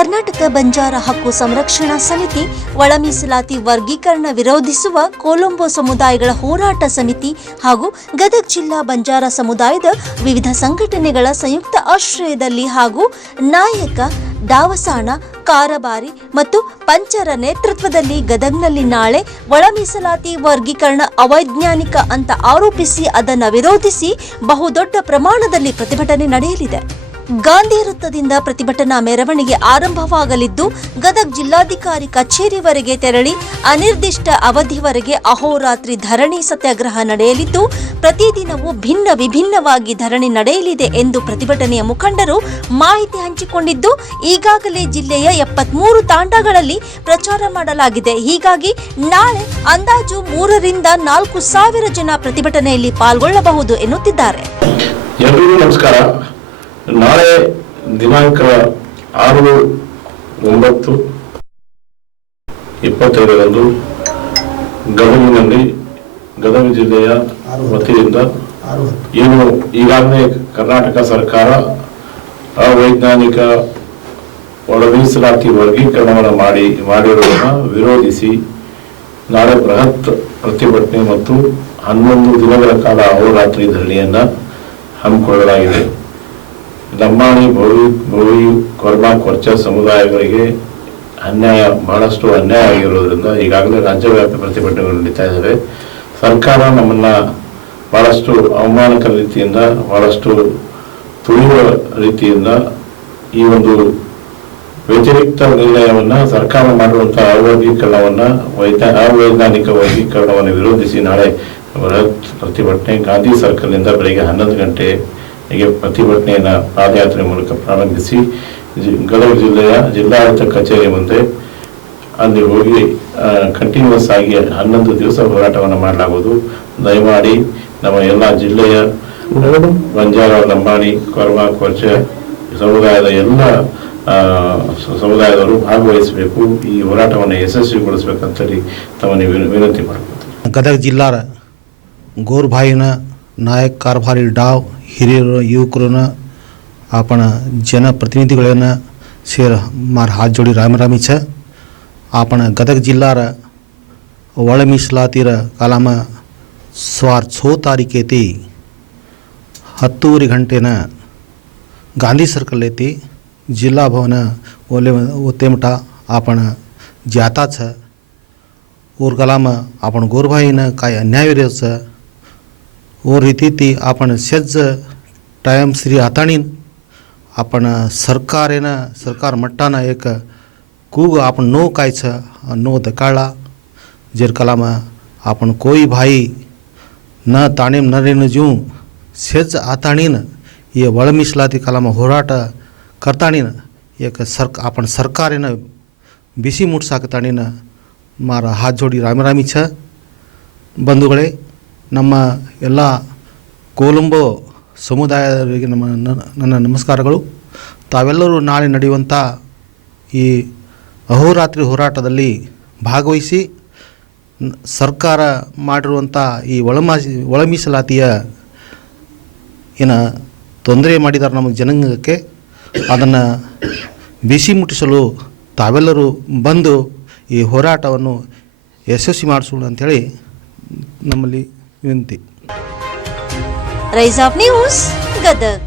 ಕರ್ನಾಟಕ ಬಂಜಾರ ಹಕ್ಕು ಸಂರಕ್ಷಣಾ ಸಮಿತಿ ಒಳ ಮೀಸಲಾತಿ ವರ್ಗೀಕರಣ ವಿರೋಧಿಸುವ ಕೊಲಂಬೋ ಸಮುದಾಯಗಳ ಹೋರಾಟ ಸಮಿತಿ ಹಾಗೂ ಗದಗ ಜಿಲ್ಲಾ ಬಂಜಾರ ಸಮುದಾಯದ ವಿವಿಧ ಸಂಘಟನೆಗಳ ಸಂಯುಕ್ತ ಆಶ್ರಯದಲ್ಲಿ ಹಾಗೂ ನಾಯಕ ದಾವಸಾಣ, ಕಾರಬಾರಿ ಮತ್ತು ಪಂಚರ ನೇತೃತ್ವದಲ್ಲಿ ಗದಗ್ನಲ್ಲಿ ನಾಳೆ ಒಳ ಮೀಸಲಾತಿ ವರ್ಗೀಕರಣ ಅವೈಜ್ಞಾನಿಕ ಅಂತ ಆರೋಪಿಸಿ ಅದನ್ನು ವಿರೋಧಿಸಿ ಬಹುದೊಡ್ಡ ಪ್ರಮಾಣದಲ್ಲಿ ಪ್ರತಿಭಟನೆ ನಡೆಯಲಿದೆ. ಗಾಂಧಿ ವೃತ್ತದಿಂದ ಪ್ರತಿಭಟನಾ ಮೆರವಣಿಗೆ ಆರಂಭವಾಗಲಿದ್ದು, ಗದಗ್ ಜಿಲ್ಲಾಧಿಕಾರಿ ಕಚೇರಿವರೆಗೆ ತೆರಳಿ ಅನಿರ್ದಿಷ್ಟ ಅವಧಿವರೆಗೆ ಅಹೋರಾತ್ರಿ ಧರಣಿ ಸತ್ಯಾಗ್ರಹ ನಡೆಯಲಿದ್ದು, ಪ್ರತಿದಿನವೂ ಭಿನ್ನ ವಿಭಿನ್ನವಾಗಿ ಧರಣಿ ನಡೆಯಲಿದೆ ಎಂದು ಪ್ರತಿಭಟನೆಯ ಮುಖಂಡರು ಮಾಹಿತಿ ಹಂಚಿಕೊಂಡಿದ್ದು, ಈಗಾಗಲೇ ಜಿಲ್ಲೆಯ ಎಪ್ಪತ್ಮೂರು ತಾಂಡಗಳಲ್ಲಿ ಪ್ರಚಾರ ಮಾಡಲಾಗಿದೆ. ಹೀಗಾಗಿ ನಾಳೆ ಅಂದಾಜು ಮೂರರಿಂದ ನಾಲ್ಕು ಸಾವಿರ ಜನ ಪ್ರತಿಭಟನೆಯಲ್ಲಿ ಪಾಲ್ಗೊಳ್ಳಬಹುದು ಎನ್ನುತ್ತಿದ್ದಾರೆ. ನಮಸ್ಕಾರ. ನಾಳೆ ದಿನಾಂಕ ಆರು ಒಂಬತ್ತು ಇಪ್ಪತ್ತೈದರಂದು ಗದಗಿನಲ್ಲಿ ಗದಗ ಜಿಲ್ಲೆಯ ವತಿಯಿಂದ ಏನು ಈಗಾಗಲೇ ಕರ್ನಾಟಕ ಸರ್ಕಾರ ಅವೈಜ್ಞಾನಿಕ ಒಳ ಮೀಸಲಾತಿ ವರ್ಗೀಕರಣವನ್ನು ಮಾಡಿ ಮಾಡಿರುವುದನ್ನು ವಿರೋಧಿಸಿ ನಾಳೆ ಬೃಹತ್ ಪ್ರತಿಭಟನೆ ಮತ್ತು ಹನ್ನೊಂದು ದಿನಗಳ ಕಾಲ ಅಹೋರಾತ್ರಿ ಧರಣಿಯನ್ನು ಹಮ್ಮಿಕೊಳ್ಳಲಾಗಿದೆ. ಲಂಬಾಣಿ ಭವಿ ಭವಿ ಕೊರ್ಮಾ ಕೊರ್ಚ ಸಮುದಾಯಗಳಿಗೆ ಅನ್ಯಾಯ, ಬಹಳಷ್ಟು ಅನ್ಯಾಯ ಆಗಿರೋದ್ರಿಂದ ಈಗಾಗಲೇ ರಾಜ್ಯವ್ಯಾಪಿ ಪ್ರತಿಭಟನೆಗಳು ನಡೀತಾ ಇದ್ದಾವೆ ಸರ್ಕಾರ ನಮ್ಮನ್ನ ಬಹಳಷ್ಟು ಅವಮಾನಕರ ರೀತಿಯಿಂದ, ಬಹಳಷ್ಟು ತುಳಿಯುವ ರೀತಿಯಿಂದ ಈ ಒಂದು ವ್ಯತಿರಿಕ್ತ ನಿರ್ಣಯವನ್ನ ಸರ್ಕಾರ ಮಾಡುವಂತಹ ಅವರ್ಗೀಕರಣವನ್ನ ವೈಜ್ಞಾ ಅವೈಜ್ಞಾನಿಕ ವರ್ಗೀಕರಣವನ್ನು ವಿರೋಧಿಸಿ ನಾಳೆ ಬೃಹತ್ ಪ್ರತಿಭಟನೆ ಗಾಂಧಿ ಸರ್ಕಲ್ನಿಂದ ಬೆಳಗ್ಗೆ ಹನ್ನೊಂದು ಗಂಟೆಗೆ ಪ್ರತಿಭಟನೆಯನ್ನು ಪಾದಯಾತ್ರೆ ಮೂಲಕ ಪ್ರಾರಂಭಿಸಿ ಗದಗ ಜಿಲ್ಲೆಯ ಜಿಲ್ಲಾಡಳಿತ ಕಚೇರಿ ಮುಂದೆ ಅಲ್ಲಿ ಹೋಗಿ ಕಂಟಿನ್ಯೂಸ್ ಆಗಿ ಹನ್ನೊಂದು ದಿವಸ ಹೋರಾಟವನ್ನು ಮಾಡಲಾಗುವುದು. ದಯಮಾಡಿ ನಮ್ಮ ಎಲ್ಲ ಜಿಲ್ಲೆಯ ಬಂಜಾರ, ಲಂಬಾಣಿ, ಕೊರ್ಮ, ಕೊರ್ಚ ಸಮುದಾಯದ ಎಲ್ಲ ಸಮುದಾಯದವರು ಭಾಗವಹಿಸಬೇಕು. ಈ ಹೋರಾಟವನ್ನು ಯಶಸ್ವಿಗೊಳಿಸಬೇಕಂತೇಳಿ ತಮ್ಮನ್ನು ವಿನ- ವಿನಂತಿ ಮಾಡ್ಕೊತೀನಿ ಗದಗ ಜಿಲ್ಲಾರ ಗೋರ್ಭಾಯಿನ ನಾಯಕ ಕಾರ್ಭಾರಿ ಡಾವ್, ಹಿರಿಯರು, ಯುವಕರನ್ನ આપણા જનપ્રતિનિધિઓના શેર મારા હાથ જોડી રામરામી છે આપણા ગદગ જિલ્લા ಒಳ ಮೀಸಲಾತಿರ ಕಾಲಮ ಸ್ವಾರ್ ಛೋ ತಾರೀಕೇತಿ ಹತ್ತೂವರೆ ಗಂಟೆನ ಗಾಂಧಿ ಸರ್ಕಲ್ ಐತಿ. ಜಿಲ್ಲಾ ಭವನ ಒಲೆ ಒತ್ತೆ ಮಠ ಆಪಣ ಜಾತಾ ಛ ಊರ್ ಕಲಾಮ ಆಪಣ ಗೋರ್ಭಾಯಿನ ಕಾಯಿ ಅನ್ಯಾಯ ವಿರೋಧ व रीती ती आपण सेज टायम श्री हाताळीन आपण सरकारेनं सरकार मट्टानं एक कूग आपण नो कायचं नो दकाळा जेर कलामा आपण कोई भाई न ताणीम न रेन जू सेज हाताळीन ये ಒಳ ಮೀಸಲಾತಿ ಕಲಾಮ ಹೋರಾಟ ಕರ್ತಾಣಿನ ಏಕ ಸರ್ಕ आपण ಸರ್ಕಾರೇನ ಬಿಸಿ ಮುಟ್ಸಾಕತಾಣಿನ ಮಾರ ಹಾತ್ ಜೋಡಿ ರಾಮರಾಮಿ ಛ ಬಂಧುಗಳೇ ನಮ್ಮ ಎಲ್ಲ ಕೋಲಂಬೋ ಸಮುದಾಯದವರಿಗೆ ನಮ್ಮ ನನ್ನ ನಮಸ್ಕಾರಗಳು. ತಾವೆಲ್ಲರೂ ನಾಳೆ ನಡೆಯುವಂಥ ಈ ಅಹೋರಾತ್ರಿ ಹೋರಾಟದಲ್ಲಿ ಭಾಗವಹಿಸಿ, ಸರ್ಕಾರ ಮಾಡಿರುವಂಥ ಈ ಒಳಮಾಸಿ ಒಳ ಮೀಸಲಾತಿಯ ಏನು ತೊಂದರೆ ಮಾಡಿದ್ದಾರೆ ನಮ್ಮ ಜನಾಂಗಕ್ಕೆ, ಅದನ್ನು ಬಿಸಿ ಮುಟ್ಟಿಸಲು ತಾವೆಲ್ಲರೂ ಬಂದು ಈ ಹೋರಾಟವನ್ನು ಯಶಸ್ವಿ ಮಾಡಿಸೋಣ ಅಂಥೇಳಿ ನಮ್ಮಲ್ಲಿ ವಿನಂತಿ ರೈಸ್ ಆಫ್ ನ್ಯೂಸ್ ಗದಗ್